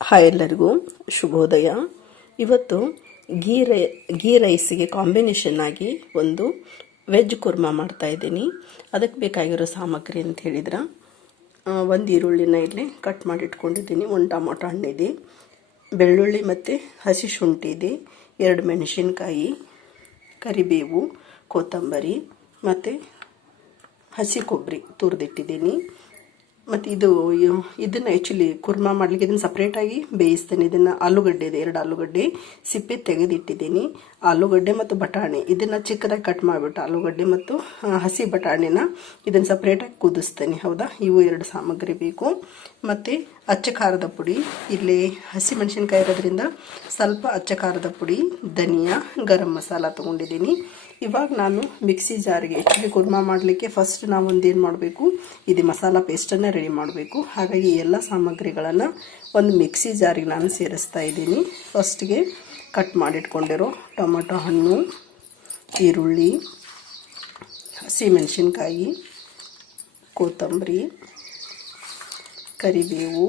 Hi ಎಲ್ಲರಿಗೂ ಶುಭೋದಯ. ಇವತ್ತು ಗೀ ರೈಸಿಗೆ ಕಾಂಬಿನೇಷನ್ ಆಗಿ ಒಂದು ವೆಜ್ ಕುರ್ಮಾ ಮಾಡ್ತಾ ಇದ್ದೀನಿ. ಅದಕ್ಕೆ ಬೇಕಾಗಿರೋ ಸಾಮಗ್ರಿ ಅಂತ ಹೇಳಿದ್ರೆ ಒಂದು ಈರುಳ್ಳಿನ ಇಲ್ಲಿ ಕಟ್ ಮಾಡಿ ಇಟ್ಕೊಂಡಿದ್ದೀನಿ, ಒಂದು ಟೊಮೊಟೊ ಹಣ್ಣಿದೆ, ಬೆಳ್ಳುಳ್ಳಿ ಮತ್ತು ಹಸಿ ಶುಂಠಿ ಇದೆ, 2 ಮೆಣಸಿನ್ಕಾಯಿ, ಕರಿಬೇವು, ಕೊತ್ತಂಬರಿ ಮತ್ತು ಹಸಿ ಕೊಬ್ಬರಿ ತುರಿದಿಟ್ಟಿದ್ದೀನಿ. ಮತ್ತು ಇದನ್ನು ಆ್ಯಕ್ಚುಲಿ ಕುರ್ಮಾ ಮಾಡಲಿಕ್ಕೆ ಇದನ್ನು ಸಪ್ರೇಟಾಗಿ ಬೇಯಿಸ್ತೇನೆ. ಇದನ್ನು ಆಲೂಗಡ್ಡೆ ಇದೆ, 2 ಆಲೂಗಡ್ಡೆ ಸಿಪ್ಪೆ ತೆಗೆದಿಟ್ಟಿದ್ದೀನಿ. ಆಲೂಗಡ್ಡೆ ಮತ್ತು ಬಟಾಣಿ ಇದನ್ನು ಚಿಕ್ಕದಾಗಿ ಕಟ್ ಮಾಡಿಬಿಟ್ಟು ಆಲೂಗಡ್ಡೆ ಮತ್ತು ಹಸಿ ಬಟಾಣಿನ ಇದನ್ನು ಸಪ್ರೇಟಾಗಿ ಕುದಿಸ್ತೇನೆ. ಹೌದಾ, ಇವು 2 ಸಾಮಗ್ರಿ ಬೇಕು. ಮತ್ತು ಅಚ್ಚ ಖಾರದ ಪುಡಿ, ಇಲ್ಲಿ ಹಸಿ ಮೆಣಸಿನ್ಕಾಯಿ ಇರೋದ್ರಿಂದ ಸ್ವಲ್ಪ ಅಚ್ಚ ಖಾರದ ಪುಡಿ, ಧನಿಯಾ, ಗರಂ ಮಸಾಲ ತೊಗೊಂಡಿದ್ದೀನಿ. ಇವಾಗ ನಾನು ಮಿಕ್ಸಿ ಜಾರಿಗೆ ಆ್ಯಕ್ಚುಲಿ ಕುರ್ಮಾ ಮಾಡಲಿಕ್ಕೆ ಫಸ್ಟ್ ನಾವು ಒಂದೇನು ಮಾಡಬೇಕು, ಇದು ಮಸಾಲ ಪೇಸ್ಟನ್ನು ರೆಡಿ ಮಾಡಬೇಕು. ಹಾಗಾಗಿ ಎಲ್ಲ ಸಾಮಗ್ರಿಗಳನ್ನು ಒಂದು ಮಿಕ್ಸಿ ಜಾರಿಗೆ ನಾನು ಸೇರಿಸ್ತಾ ಇದ್ದೀನಿ. ಫಸ್ಟ್ಗೆ ಕಟ್ ಮಾಡಿಟ್ಕೊಂಡಿರೋ ಟೊಮೊಟೊ ಹಣ್ಣು, ಈರುಳ್ಳಿ, ಹಸಿ ಮೆಣಸಿನ್ಕಾಯಿ, ಕೊತ್ತಂಬರಿ, ಕರಿಬೇವು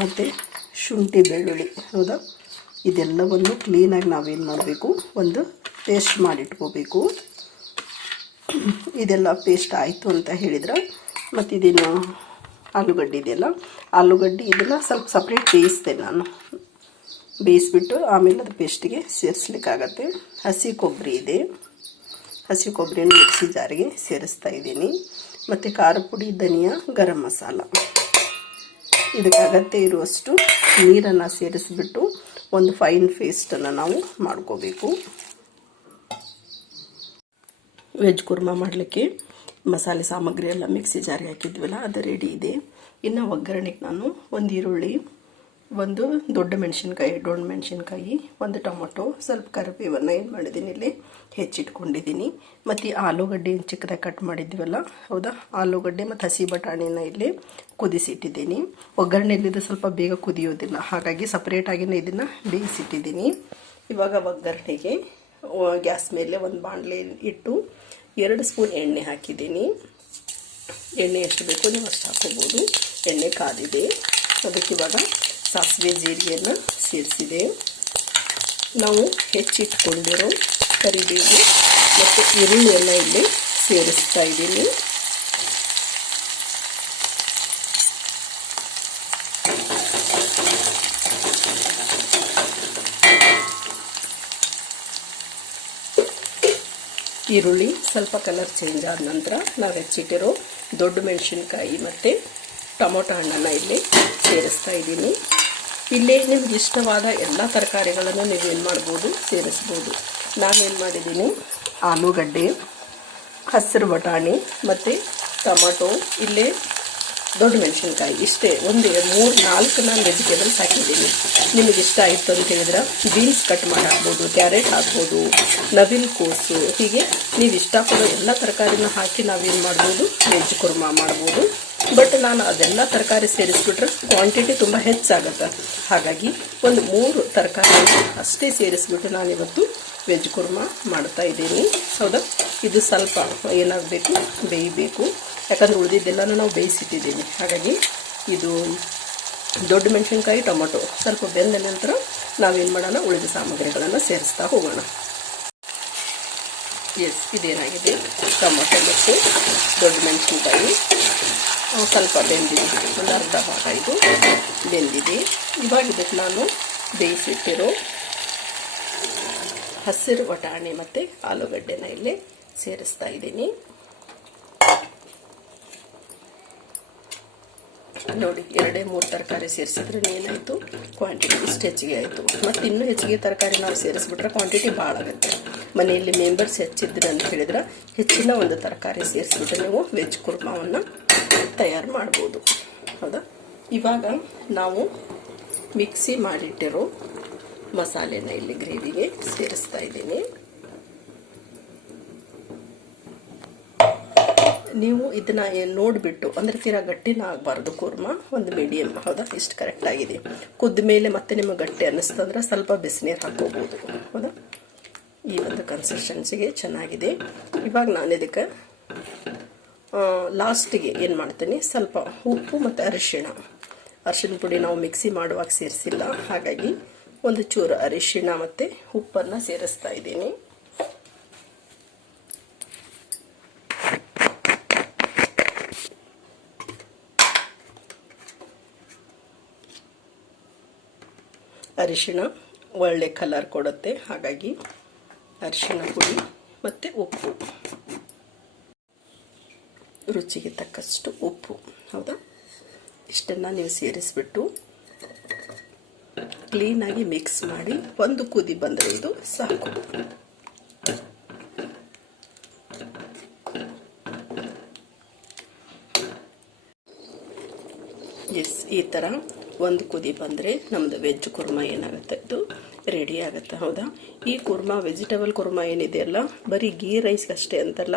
ಮತ್ತು ಶುಂಠಿ ಬೆಳ್ಳುಳ್ಳಿ, ಹೌದಾ, ಇದೆಲ್ಲವನ್ನು ಕ್ಲೀನಾಗಿ ನಾವೇನು ಮಾಡಬೇಕು, ಒಂದು ಪೇಸ್ಟ್ ಮಾಡಿಟ್ಕೋಬೇಕು. ಇದೆಲ್ಲ ಪೇಸ್ಟ್ ಆಯಿತು ಅಂತ ಹೇಳಿದ್ರೆ ಮತ್ತು ಇದೇನು ಆಲೂಗಡ್ಡೆ ಇದೆಯಲ್ಲ, ಆಲೂಗಡ್ಡೆ ಇದನ್ನು ಸ್ವಲ್ಪ ಸಪ್ರೇಟ್ ಬೇಯಿಸ್ತೇನೆ ನಾನು. ಬೇಯಿಸ್ಬಿಟ್ಟು ಆಮೇಲೆ ಅದು ಪೇಸ್ಟಿಗೆ ಸೇರಿಸ್ಲಿಕ್ಕಾಗತ್ತೆ. ಹಸಿ ಕೊಬ್ಬರಿ ಇದೆ, ಹಸಿ ಕೊಬ್ಬರಿಯನ್ನು ಮಿಕ್ಸಿ ಜಾರಿಗೆ ಸೇರಿಸ್ತಾ ಇದ್ದೀನಿ. ಮತ್ತು ಖಾರ ಪುಡಿ, ಧನಿಯಾ, ಗರಂ ಮಸಾಲ, ಇದಕ್ಕೆ ಅಗತ್ಯ ಇರುವಷ್ಟು ನೀರನ್ನು ಸೇರಿಸ್ಬಿಟ್ಟು ಒಂದು ಫೈನ್ ಪೇಸ್ಟನ್ನು ನಾವು ಮಾಡ್ಕೋಬೇಕು. ವೆಜ್ ಕುರ್ಮಾ ಮಾಡಲಿಕ್ಕೆ ಮಸಾಲೆ ಸಾಮಗ್ರಿ ಎಲ್ಲ ಮಿಕ್ಸಿ ಜಾರಿಗೆ ಹಾಕಿದ್ವಲ್ಲ, ಅದು ರೆಡಿ ಇದೆ. ಇನ್ನು ಒಗ್ಗರಣೆಗೆ ನಾನು ಒಂದು ಈರುಳ್ಳಿ, ಒಂದು ದೊಡ್ಡ ಮೆಣಸಿನ್ಕಾಯಿ, ಒಂದು ಟೊಮೊಟೊ, ಸ್ವಲ್ಪ ಕರಿಬೇವನ್ನು ಏನು ಮಾಡಿದ್ದೀನಿ ಇಲ್ಲಿ ಹೆಚ್ಚಿಟ್ಕೊಂಡಿದ್ದೀನಿ. ಮತ್ತು ಆಲೂಗಡ್ಡೆ ಚಿಕ್ಕದಾಗಿ ಕಟ್ ಮಾಡಿದ್ವಲ್ಲ, ಹೌದಾ, ಆಲೂಗಡ್ಡೆ ಮತ್ತು ಹಸಿ ಬಟಾಣಿನ ಇಲ್ಲಿ ಕುದಿಸಿಟ್ಟಿದ್ದೀನಿ. ಒಗ್ಗರಣೆಯಲ್ಲಿದ್ದು ಸ್ವಲ್ಪ ಬೇಗ ಕುದಿಯೋದಿಲ್ಲ, ಹಾಗಾಗಿ ಸಪ್ರೇಟಾಗಿಯೇ ಇದನ್ನು ಬೇಯಿಸಿಟ್ಟಿದ್ದೀನಿ. ಇವಾಗ ಒಗ್ಗರಣೆಗೆ ಗ್ಯಾಸ್ ಮೇಲೆ ಒಂದು ಬಾಣಲೆ ಇಟ್ಟು 2 ಸ್ಪೂನ್ ಎಣ್ಣೆ ಹಾಕಿದ್ದೀನಿ. ಎಣ್ಣೆ ಎಷ್ಟು ಬೇಕೋ ನೀವು ಅಷ್ಟು ಹಾಕೋಬೋದು. ಎಣ್ಣೆ ಕಾದಿದೆ. ಅದಕ್ಕೆ ಇವಾಗ ಸಾಸಿವೆ ಜೀರಿಗೆಯನ್ನು ಸೇರಿಸಿದೆ. ನಾವು ಹೆಚ್ಚಿಟ್ಕೊಂಡಿರೋ ಕರಿಬೇವು ಮತ್ತು ಈರುಳ್ಳಿಯನ್ನು ಇಲ್ಲಿ ಸೇರಿಸ್ತಾ ಇದ್ದೀನಿ. ಈರುಳ್ಳಿ ಸ್ವಲ್ಪ ಕಲರ್ ಚೇಂಜ್ ಆದ ನಂತರ ನಾವು ಹೆಚ್ಚಿಟ್ಟಿರೋ ದೊಡ್ಡ ಮೆಣಸಿನ್ಕಾಯಿ ಮತ್ತು ಟೊಮೊಟೊ ಹಣ್ಣನ್ನು ಇಲ್ಲಿ ಸೇರಿಸ್ತಾ ಇದ್ದೀನಿ. ಇಲ್ಲಿ ನಿಮ್ಗೆ ಇಷ್ಟವಾದ ಎಲ್ಲ ತರಕಾರಿಗಳನ್ನು ನೀವೇನು ಮಾಡ್ಬೋದು, ಸೇರಿಸ್ಬೋದು. ನಾನೇನು ಮಾಡಿದ್ದೀನಿ, ಆಲೂಗಡ್ಡೆ, ಹಸಿರು ಬಟಾಣಿ ಮತ್ತು ಟೊಮೊಟೊ, ಇಲ್ಲೇ ದೊಡ್ಡ ಮೆಣಸಿನ್ಕಾಯಿ, ಇಷ್ಟೇ ಒಂದು 3-4 ನಾನು ವೆಜಿಟೇಬಲ್ಸ್ ಹಾಕಿದ್ದೀನಿ. ನಿಮಗೆ ಇಷ್ಟ ಆಯಿತು ಅಂತ ಹೇಳಿದ್ರೆ ಬೀನ್ಸ್ ಕಟ್ ಮಾಡಿ ಹಾಕ್ಬೋದು, ಕ್ಯಾರೆಟ್ ಹಾಕ್ಬೋದು, ನವಿಲು ಕೋಸು, ಹೀಗೆ ನೀವು ಇಷ್ಟಪಡೋ ಎಲ್ಲ ತರಕಾರಿನ ಹಾಕಿ ನಾವೇನು ಮಾಡ್ಬೋದು, ವೆಜ್ ಕುರ್ಮಾ ಮಾಡ್ಬೋದು. ಬಟ್ ನಾನು ಅದೆಲ್ಲ ತರಕಾರಿ ಸೇರಿಸ್ಬಿಟ್ರೆ ಕ್ವಾಂಟಿಟಿ ತುಂಬ ಹೆಚ್ಚಾಗುತ್ತೆ. ಹಾಗಾಗಿ ಒಂದು 3 ತರಕಾರಿ ಅಷ್ಟೇ ಸೇರಿಸ್ಬಿಟ್ಟು ನಾನಿವತ್ತು ವೆಜ್ ಕುರ್ಮಾ ಮಾಡ್ತಾ ಇದ್ದೀನಿ. ಹೌದಾ, ಇದು ಸ್ವಲ್ಪ ಏನಾಗಬೇಕು, ಬೇಯಬೇಕು. ಯಾಕಂದರೆ ಉಳಿದಿದ್ದೆಲ್ಲನೂ ನಾವು ಬೇಯಿಸಿಟ್ಟಿದ್ದೀವಿ. ಹಾಗಾಗಿ ಇದು ದೊಡ್ಡ ಮೆಣಸಿನ್ಕಾಯಿ, ಟೊಮೊಟೊ ಸ್ವಲ್ಪ ಬೆಂದ ನಂತರ ನಾವೇನು ಮಾಡೋಣ, ಉಳಿದ ಸಾಮಗ್ರಿಗಳನ್ನು ಸೇರಿಸ್ತಾ ಹೋಗೋಣ. ಇದೇನಾಗಿದೆ, ಟೊಮೊಟೊ ಮತ್ತು ದೊಡ್ಡ ಮೆಣಸಿನ್ಕಾಯಿ ಸ್ವಲ್ಪ ಬೆಂದಿದೆ, ಒಂದು ಅರ್ಧ ಭಾಗ ಇದು ಬೆಂದಿದೆ. ಇವಾಗ ಇದಕ್ಕೆ ನಾನು ಬೇಯಿಸಿಟ್ಟಿರೋ ಹಸಿರು ಬಟಾಣಿ ಮತ್ತು ಆಲೂಗಡ್ಡೆನ ಇಲ್ಲಿ ಸೇರಿಸ್ತಾ ಇದ್ದೀನಿ. ನೋಡಿ, 2-3 ತರಕಾರಿ ಸೇರಿಸಿದ್ರೆ ಏನಾಯಿತು, ಕ್ವಾಂಟಿಟಿ ಇಷ್ಟು ಹೆಚ್ಚಿಗೆ ಆಯಿತು. ಮತ್ತು ಇನ್ನೂ ಹೆಚ್ಚಿಗೆ ತರಕಾರಿ ನಾವು ಸೇರಿಸ್ಬಿಟ್ರೆ ಕ್ವಾಂಟಿಟಿ ಭಾಳ ಆಗುತ್ತೆ. ಮನೆಯಲ್ಲಿ ಮೆಂಬರ್ಸ್ ಹೆಚ್ಚಿದ್ರೆ ಅಂತ ಹೇಳಿದ್ರೆ ಹೆಚ್ಚಿನ ಒಂದು ತರಕಾರಿ ಸೇರಿಸ್ಬಿಟ್ರೆ ನೀವು ವೆಜ್ ಕುರ್ಮಾವನ್ನು ತಯಾರು ಮಾಡ್ಬೋದು. ಹೌದಾ, ಇವಾಗ ನಾವು ಮಿಕ್ಸಿ ಮಾಡಿಟ್ಟಿರೋ ಮಸಾಲೆನ ಇಲ್ಲಿ ಗ್ರೇವಿಗೆ ಸೇರಿಸ್ತಾ ಇದ್ದೀನಿ. ನೀವು ಇದನ್ನು ನೋಡಿಬಿಟ್ಟು, ಅಂದರೆ ತೀರಾ ಗಟ್ಟಿನ ಆಗಬಾರ್ದು ಕುರ್ಮಾ, ಒಂದು ಮೀಡಿಯಮ್, ಹೌದಾ, ಇಷ್ಟು ಕರೆಕ್ಟಾಗಿದೆ. ಕುದ್ದ ಮೇಲೆ ಮತ್ತೆ ನಿಮಗೆ ಗಟ್ಟಿ ಅನ್ನಿಸ್ತಂದ್ರೆ ಸ್ವಲ್ಪ ಬಿಸಿನೀರು ಹಾಕೋಬೋದು. ಹೌದಾ, ಈ ಒಂದು ಕನ್ಸಿಸ್ಟೆನ್ಸಿಗೆ ಚೆನ್ನಾಗಿದೆ. ಇವಾಗ ನಾನು ಇದಕ್ಕೆ ಲಾಸ್ಟಿಗೆ ಏನು ಮಾಡ್ತೀನಿ, ಸ್ವಲ್ಪ ಉಪ್ಪು ಮತ್ತು ಅರಿಶಿಣ ಅರಿಶಿನ ಪುಡಿ ನಾವು ಮಿಕ್ಸಿ ಮಾಡುವಾಗ ಸೇರಿಸಿಲ್ಲ, ಹಾಗಾಗಿ ಒಂದು ಚೂರು ಅರಿಶಿಣ ಮತ್ತು ಉಪ್ಪನ್ನು ಸೇರಿಸ್ತಾ ಇದ್ದೀನಿ. ಅರಿಶಿಣ ಒಳ್ಳೆ ಕಲರ್ ಕೊಡುತ್ತೆ, ಹಾಗಾಗಿ ಅರಿಶಿಣ ಪುಡಿ ಮತ್ತು ಉಪ್ಪು, ರುಚಿಗೆ ತಕ್ಕಷ್ಟು ಉಪ್ಪು, ಹೌದಾ, ಇಷ್ಟನ್ನು ನೀವು ಸೇರಿಸ್ಬಿಟ್ಟು ಕ್ಲೀನಾಗಿ ಮಿಕ್ಸ್ ಮಾಡಿ ಒಂದು ಕುದಿ ಬಂದರೆ ಇದು ಸಾಕು. ಎಸ್, ಈ ಥರ ಒಂದು ಕುದಿ ಬಂದರೆ ನಮ್ಮದು ವೆಜ್ ಕುರ್ಮಾ ಏನಾಗುತ್ತೆ, ಇದು ರೆಡಿ ಆಗುತ್ತೆ, ಹೌದಾ. ಈ ಕುರ್ಮಾ, ವೆಜಿಟೇಬಲ್ ಕುರ್ಮಾ ಏನಿದೆಯಲ್ಲ, ಬರೀ ಗೀ ರೈಸ್ ಅಷ್ಟೇ ಅಂತಲ್ಲ,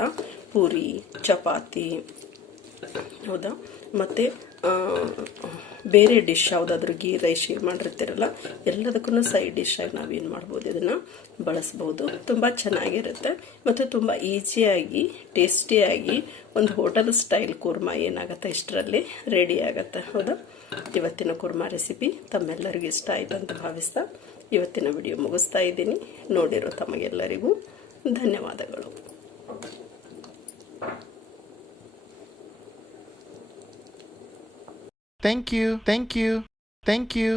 ಪೂರಿ, ಚಪಾತಿ, ಹೌದಾ, ಮತ್ತು ಬೇರೆ ಡಿಶ್ ಯಾವುದಾದ್ರೂ ಗೀ ರೈಸ್ ಮಾಡಿರ್ತೀರಲ್ಲ, ಎಲ್ಲದಕ್ಕೂ ಸೈಡ್ ಡಿಶ್ಶಾಗಿ ನಾವೇನು ಮಾಡ್ಬೋದು, ಇದನ್ನು ಬಳಸ್ಬೋದು. ತುಂಬ ಚೆನ್ನಾಗಿರುತ್ತೆ ಮತ್ತು ತುಂಬ ಈಸಿಯಾಗಿ ಟೇಸ್ಟಿಯಾಗಿ ಒಂದು ಹೋಟೆಲ್ ಸ್ಟೈಲ್ ಕುರ್ಮಾ ಏನಾಗುತ್ತೆ ಇಷ್ಟರಲ್ಲಿ ರೆಡಿ ಆಗುತ್ತೆ, ಹೌದಾ. ಇವತ್ತಿನ ಕುರ್ಮಾ ರೆಸಿಪಿ ತಮ್ಮೆಲ್ಲರಿಗೂ ಇಷ್ಟ ಆಯಿತು ಅಂತ ಭಾವಿಸ್ತಾ ಇವತ್ತಿನ ವಿಡಿಯೋ ಮುಗಿಸ್ತಾ ಇದ್ದೀನಿ. ನೋಡಿರೋ ತಮಗೆಲ್ಲರಿಗೂ ಧನ್ಯವಾದಗಳು. Thank you.